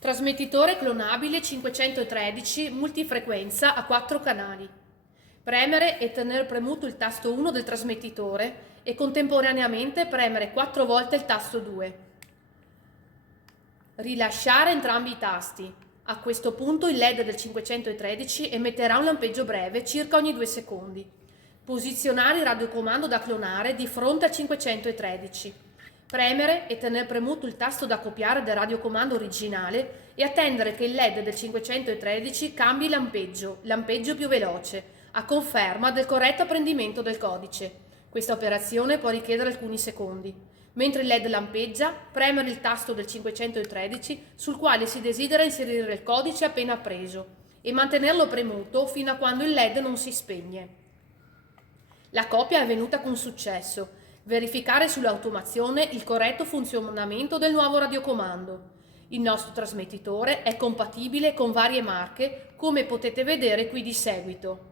Trasmettitore clonabile 513 multifrequenza a 4 canali. Premere e tenere premuto il tasto 1 del trasmettitore e contemporaneamente premere 4 volte il tasto 2. Rilasciare entrambi i tasti. A questo punto il LED del 513 emetterà un lampeggio breve circa ogni 2 secondi. Posizionare il radiocomando da clonare di fronte al 513. Premere e tenere premuto il tasto da copiare del radiocomando originale e attendere che il LED del 513 cambi lampeggio più veloce, a conferma del corretto apprendimento del codice. Questa operazione può richiedere alcuni secondi. Mentre il LED lampeggia, premere il tasto del 513 sul quale si desidera inserire il codice appena appreso e mantenerlo premuto fino a quando il LED non si spegne. La copia è avvenuta con successo. Verificare sull'automazione il corretto funzionamento del nuovo radiocomando. Il nostro trasmettitore è compatibile con varie marche, come potete vedere qui di seguito.